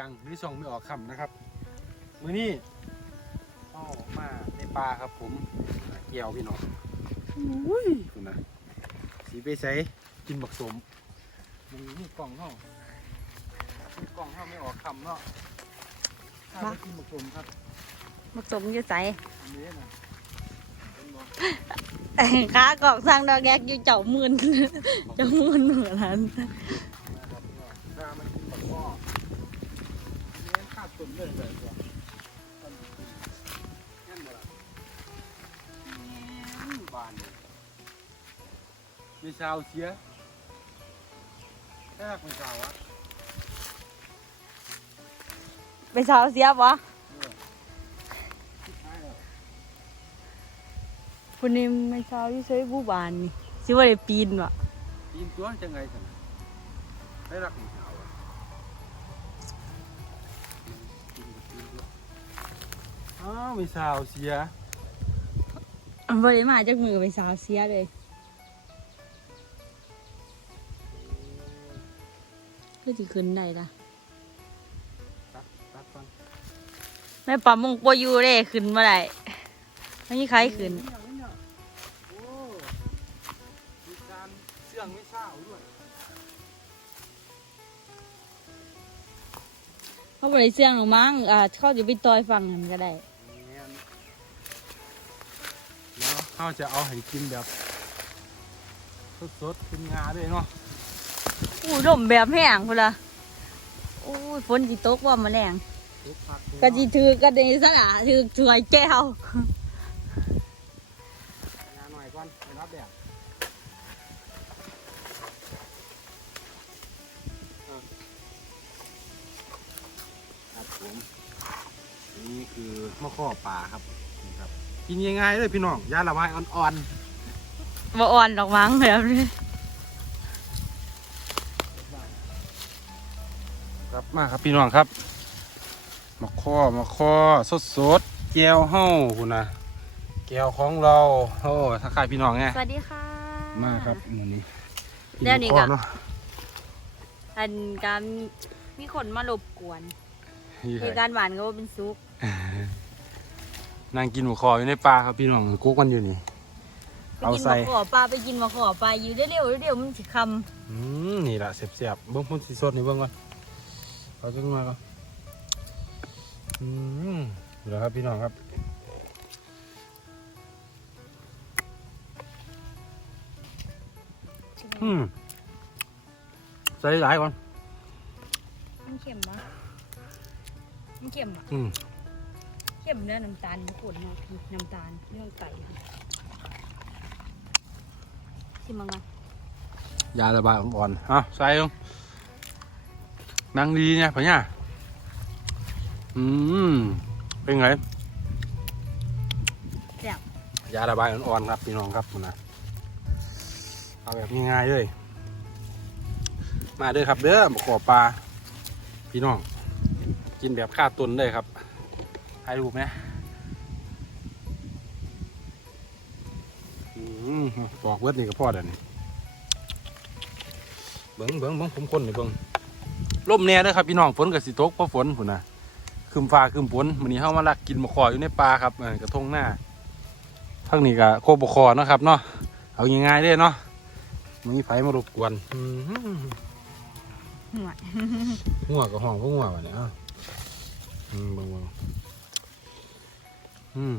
จังหรือช่องไม่ออกคำนะครับมือนี้เอามาในป่าครับผมหาเกี่ยวพี่น้องอุ้ยคุณนะสีไปใส่กินบักสมมึงนี่กล่องเนาะกล่องเนาไม่ออกคำเนาะถ้าไปกินบักสมครับมักสมอยู่ใส่อันนี้นะเป็นบ่ขากอกสร้างดอกแยกอยู่เจ้ามื่นเจ้ามื่นเหมือนนั้น มีชาวเชียแค่เป็นชาวอะไปสาวเสียบ่คิดท้ายแล้วคุณนี่ไม่สาวอยู่ใช้ผู้บานนี่สิว่าได้ปีนบ่ปีนตัวจังไงสันได้รักเป็นชาวอะปีนกับปีนตัวอ้าวมีชาวเชียอันบ่ได้มาจากมือไปสาวเสียเลย ก็สิขึ้นได้ล่ะตัดตัดฟังแม่ปั๊มมงบ่อยู่เด้ขึ้นบ่ได้ไม่มีใครขึ้นเนี่ยเนี่ยโอ้มีการเชื่องไม่เช้าด้วยเขาบ่ได้เสี่ยงหรอกมั้งอ่าเขาจะไปต่อยฝั่งนั้นก็ได้แม่นแล้วเขาจะเอาให้กินแบบสดๆเป็นงาด้วยเนาะ อู้ลมแบบแห้งพุ่นล่ะอู้ยฝนสิตกบ่มาแรงทุกผักก็สิถือกันในสระถือถวยแก้วงานหน่อยก่อนไปรับแดดครับผมนี่คือมะข้อป่าครับนี่ครับ กินยังไงเลยพี่น้องยาละบายอ่อนบ่อ่อนดอกมั้งแบบนี้ มาครับพี่น้องครับมะข้อมะข้อสดสดๆแก้วเฮ้าคุณนะแก้วของเราโอ้ทักทายพี่น้องไงสวัสดีค่ะ มาครับมื้อนี้เดี๋ยวนี้ก็มะข้อเนาะอันการมีคนมารบกวนนี่เหไงตุการณ์หวานก็ว่าเป็นซุกนั่งกินหมูคออยู่ในป่าครับพี่น้องกุ๊กมันอยู่นี่ไปเอากินใส่มาขอปลาไปกินมาขอปลาอยู่เร็วๆเร็วๆมันสิคอืมนี่แหละเสียบๆเบิ้งพุ่นสีสดนี่เบิ้งก่อน เอาจังมาก่อนอืมเดี๋ยวครับพี่น้องครับอืมใส่หลายก่อนำมันเค็มปะมันเค็มปะอืมเค็มเนื้อน้ำตาลทุกคนเนาะพี่น้ำตาลเนื้อไก่ค่ะชิมมังไงยาระบายอ่อนๆอะใส่ลง นั่งดีเนี่ยพ่อเนี่ยอืม เป็นไงแซ่บยาระบายอ่อนๆครับพี่น้องครับนะเอาแบบง่ายๆเลยมาเด้อครับ เด้อมาขอปลาพี่น้อง กินแบบข้าตุนเลยครับให้รูปนะอืมปอกเวิร์ดนี่ก็พอเดี๋ยวนี้เบิ้งเบิ้งเบิ้งผมคนนี่เบิ้ง ลมแน่เด้อครับพี่น้องฝนกับสิตกเพราะฝนพุ่นนะคืมฟ้าคืมฝนวันนี้เข้ามาลักกินมะขออยู่ในป่าครับเออกระทงหน้าทั้งนี้ก็โคบคอเนาะครับเนาะเอาง่ายๆเด้เนาะมีไฟมารบกวนอื้อหือหน่อยหัวกับห้องพวกหัววะเนี่ยอะอืมเบิ่งเบิ่งอืม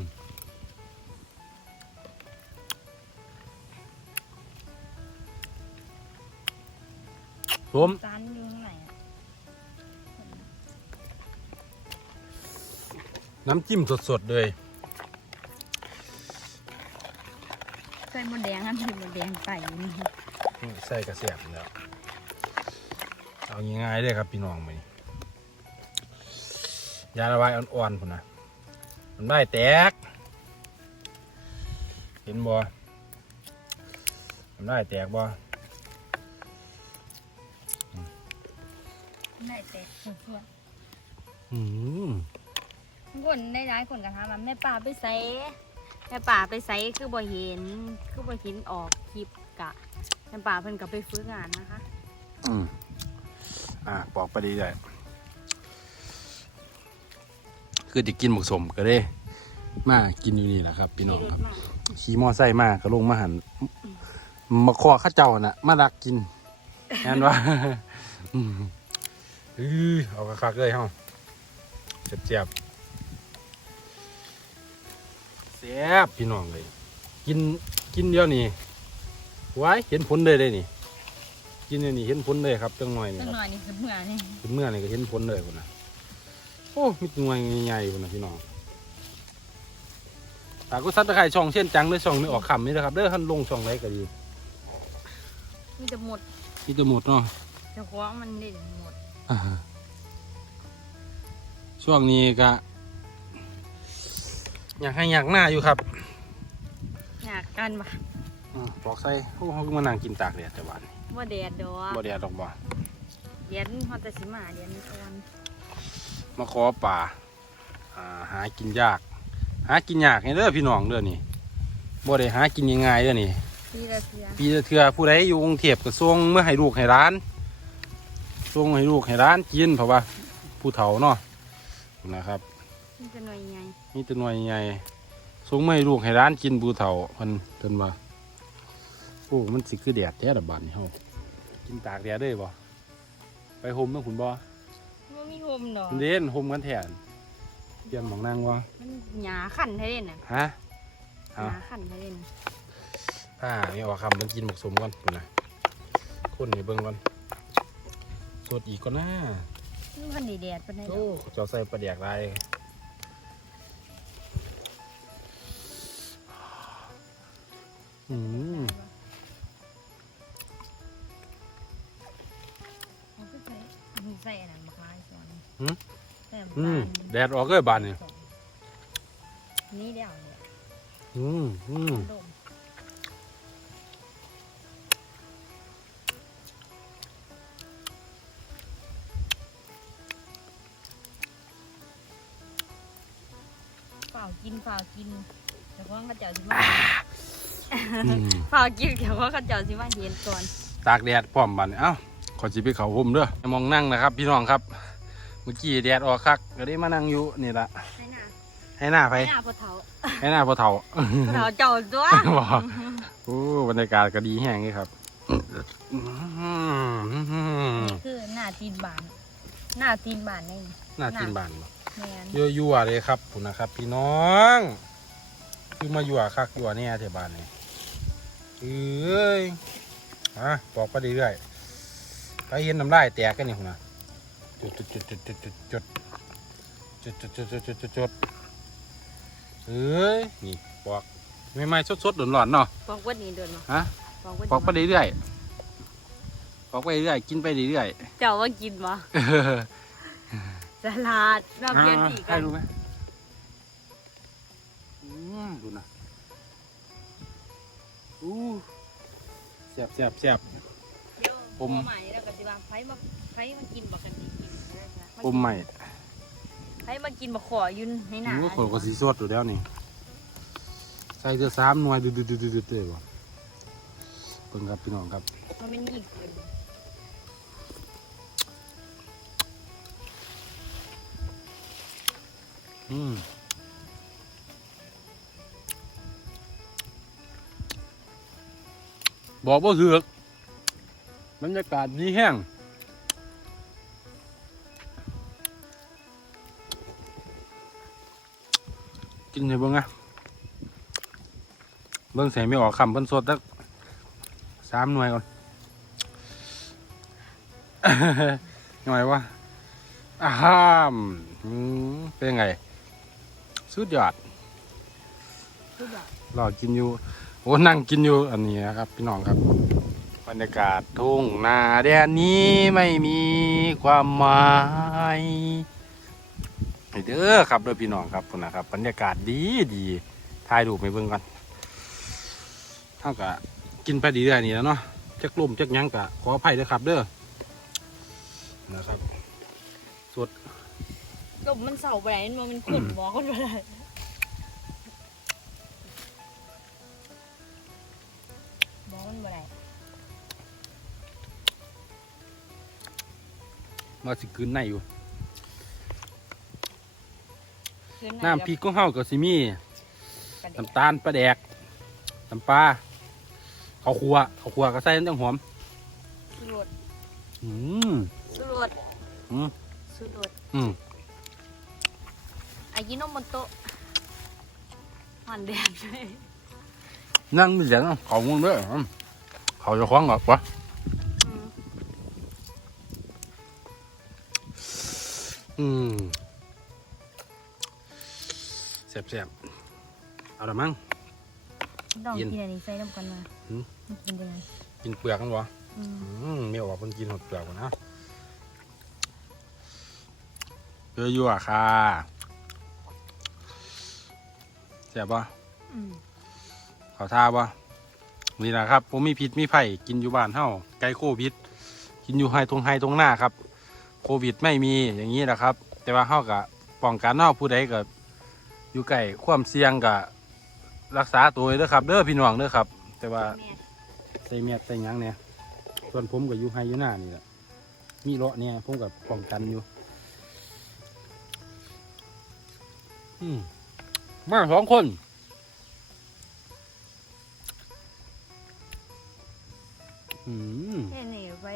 ผม น้ำจิ้มสดๆเลยใส่หมดแดงครับใส่หมดแดงใส่นี่ใส่กระเสียบแล้วเอาง่ายๆเลยครับพี่น้องไปยาระบายอ่อนๆพุ่นนะมันได้แตก เห็นบ่มันได้แตกบ่ได้แต่ส่วนอืมๆ คนได้ร้ายคนกันทำมันแม่ป่าไปใส่แม่ป่าไปใส่คือบ่เห็นคือบ่เห็นออกคลิปกะแม่ป่าเพิ่นก็ไปฟื้นงานนะคะ อืมอ่าปอกไปดีเลยคือจะกินหมกสมก็ได้ มากินอยู่นี่แหละครับ พี่น้องครับ ขี่มอไซค์มาก็ลงมาหันมาคอข้าเจ้าน่ะ มาดักกินแอนว่าอืมอื้อเอากระคักเลยเฮาเจ็บ ซ่บพี่น้องเลย กินกินเดียวนี่ไว้เห็นผลเลยเลยนี่ กินเดี๋ยวนี่เห็นผลเลยครับจังหน่อยนี่จัคงรับหน่อยนี่คือเมื่อนี่เป็นเมื่อนี่ก็เห็นผลเลยคนนะโอ้มีหน่วยใหญ่ๆคนนะพี่น้องฝากก็ซัดตะไคร่ช่องเช่นจังเลยช่องไม่ออกคำนี่นะครับเด้อท่านลงช่องไรก็ดีมีแต่หมดที่จะหมดเนาะเจะคว้าของมันเด่นหมด อ่าฮะช่วงนี้ก็ อยากให้อยากหน้าอยู่ครับอยากกันปะอืมปอกใส่โอ้เขาก็มานั่งกินตากแดดแต่วันว่าแดดดอกบ่แดดดอกบ่เดียนฮอดแต่สิมาเดียนตอนมาขอป่าอ่าหากินยาก หากินยากไงเด้อพี่น้องเด้อนี่บ่ได้หากินง่ายๆเด้อนี่ ปีละเทือปีละเทื่อผู้ใดอยู่กรุงเทพก็ส่งเมื่อให้ลูกให้ร้านส่งให้ลูกให้ร้านกินเพราะว่าผู้เฒ่าเนาะนะครับ มีแต่หน่วยใหญ่มีแตัวหน่วยใหญ่ส่งมาให้ลูกให้ร้านกินผู้เฒ่าเพิ่นเพิ่นว่าโอ้ มันสิคือแดดแท้ละบาดนี่เฮากินตากแดดได้บ่ไปห่มเนาะคุณบ่ว่ามีโฮมดอกคุณเด่นห่มกันแท้เตรียมหมองนั่งบ่มันหยาขันให้เด่นน่ะฮะหเอายาขันให้เด่นถ้าไม่เอาคำมันกินหมกสมก่อนพุ่นนะคนให้เบิ่งก่อนสดอีกก่อนนะนี่พันดีแดดเป็นไงดโอ้อกเจ้าใส่ปลาแดกลาย อืมเอาขึ้นใส่มีใส่อันนั้นบักลายส่วนใส่น้ำอืตามลแดดออกเลยบานนี่นี่เดียวเนี่ยอืมอืมดมเปล่ากินเปล่ากินแต่ว่าข้าเจ้าสิมา อืมเปล่ากินแต่ว่าข้าเจ้าสิมาเย็นก่อนตากแดดพร้อมบานนี่เอ้าขอจิไปเขาห่มเด้อมองนั่งนะครับ พี่น้องครับ เมื่อกี้แดดออกคักก็ได้มานั่งอยู่นี่ละให้หน้าให้หน้าไปให้หน้าพอเถาให้หน้าพอเฒ่าพอเถาเจ้าตัวบอกโอ้บรรยากาศก็ดีแห้งเลยครับอืมคือหน้าตีนบานหน้าตีนบานนี่น่ากินบานบ่แมนยั่วยั่วๆเลยครับคุณนะครับ พี่น้องคือมายั่วคักยั่วเนี่ยเทบานนี่ เอ้ยอะปอกไปเรื่อยๆไปเห็นน้ำลายแตกกันนี่คุณนะจุดจุดจุดจุดจุดจุดจุดจุดจุดจุดจุดจุดจุดจุดเอ้ยนี่ปอกไม่ไม่สดสดๆหลอนๆเนาะปอกวัดนี้เดินมาฮะปอกวัดปอกไปเรื่อยๆปอกไปเรื่อยๆกินไปเรื่อยเจ้าว่ากินมาๆสลัดมาเปลี่ยนสีใครกันรู้ไหมอืมดูนะ อู้แซ่บแซ่บแซ่บเดี๋ยวผม ใหม่แล้วก็จะวางไผมาไผมากินบอกกันดีกินอมใหม่ไผมากินบอกขอยืนในหนานี่ก็ขนก็สีสดอยู่แล้วนี่ ใส่เกลือสามหน่วยดืดดืดดืดดืดเลยว่ะเพิ่งครับพี่น้องครับ มันเป็นอีกอืม บอกว่าถือกบรรยากาศดีแห้งกินให้เบิ่งอะเบิ่งใส่ไม่ออกคำเพิ่นสดสักสามหน่วยก่อนยังไงวะอ้ามอืมเป็นไง สุดยอดทุกอย่างรอกินอยู่ โอ้นั่งกินอยู่อันนี้นะครับ พี่น้องครับ บรรยากาศทุ่งนาแดนนี้ไม่มีความหมายเด้อครับเด้อพี่น้องครับพุ่นนะครับ บรรยากาศดีดีถ่ายรูปไปเบิ่งก่อนเท่ากับกินไปดีเรื่อยนี่แล้วเนาะจักลมจักยังกะขออภัยด้วยครับ เด้อนะครับก็มันเสาไปไหนมันมันขุ่นหมอคนไปไหน หมอคนไปไหนมาสิคืนในอยู่ คืใน้ำพริกของเฮาก็สิมีกระเด็นน้ำตาลปลาแดกน้ำปลาข้าวคั่วข้าวคั่วก็ใส่จังหอมสุรสอืม สุรสอืม สุรสอืมอายิโนโมโตะหอนแดดเลย นั่งมีเสียงเขามึงเด้ออืมเขาจะคล้องหรอกวะอืมอืมแซ่บๆเอาละมั้ง ดองเย็นกินอันนี้ใส่น้ำกันมาหืมมันกินได้ไงกินเปลือกกันวะอืมอืมไม่ออกมันกินหมดเปลือกก่อนนะเยอะอยู่อะค่ะแซ่บปะอืม เขาท่าปะนี่แหละครับผมมีพิษมีไผ่กินอยู่บ้านเฮาไกลโควิด กินอยู่ไฮตรงไฮตรงหน้าครับ โควิดไม่มีอย่างนี้แหละครับ แต่ว่าเฮากะป้องกันเฮาผู้ใดก็อยู่ใกล้ความเสี่ยงกะรักษาตัวเด้อครับเด้อพี่น้องเด้อครับ แต่ว่าใส่เมียใส่ยังเนี่ยส่วนผมก็อยู่ไฮอยู่หน้านี่แหละมีเลาะเนี่ยผมกับป้องกันอยู่อืมมาสองคน อืมเฮ็ดนี่ไป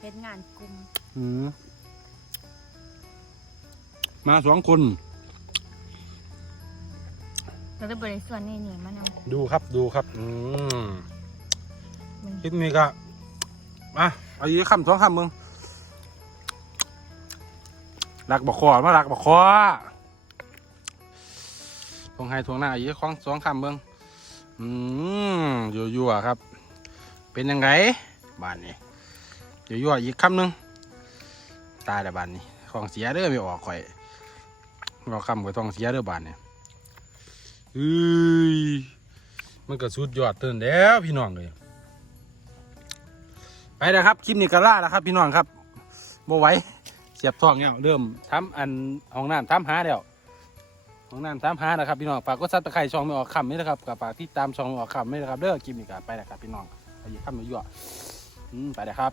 เฮ็ดงานกลุ่มอืมมาสองคนเราจะบริส่วนนี่นี่มานำดูครับดูครับ อืมมันคลิปนี้ก็มาเอาอีกคำสองคำมึงรักบกคอมารักบกคอทวงให้ทวงหน้าอีกของสองคำมึงอืมยั่วๆครับ เป็นยังไงบ้านนี้ยั่วๆอีกคำหนึ่งตายแล้วบ้านนี้ ของเสียเด้อไม่ออกข่อยเราคำกับทองเสียเด้อบ้านเนี่ยเฮ้ยมันก็สุดยอดเตือนแล้วพี่น้องเลยไปนะครับคลิปนี้ก็ล่าแล้วครับ พี่น้องครับบ่ไหวเสียบท้องเนี่ยเริ่มทำอันห้องน้ำทำหาแล้วห้องน้ำทำหานะครับพี่น้องฝากกดซับตะไคร้ช่องไม่ออกคำนี่นะครับกับฝากที่ตามช่องไม่ออกคำนี่นะครับเด้อคลิปนี้ก็ไปแล้วครับพี่น้อง ไปหยิบคำมายั่วอืมไปเลยครับ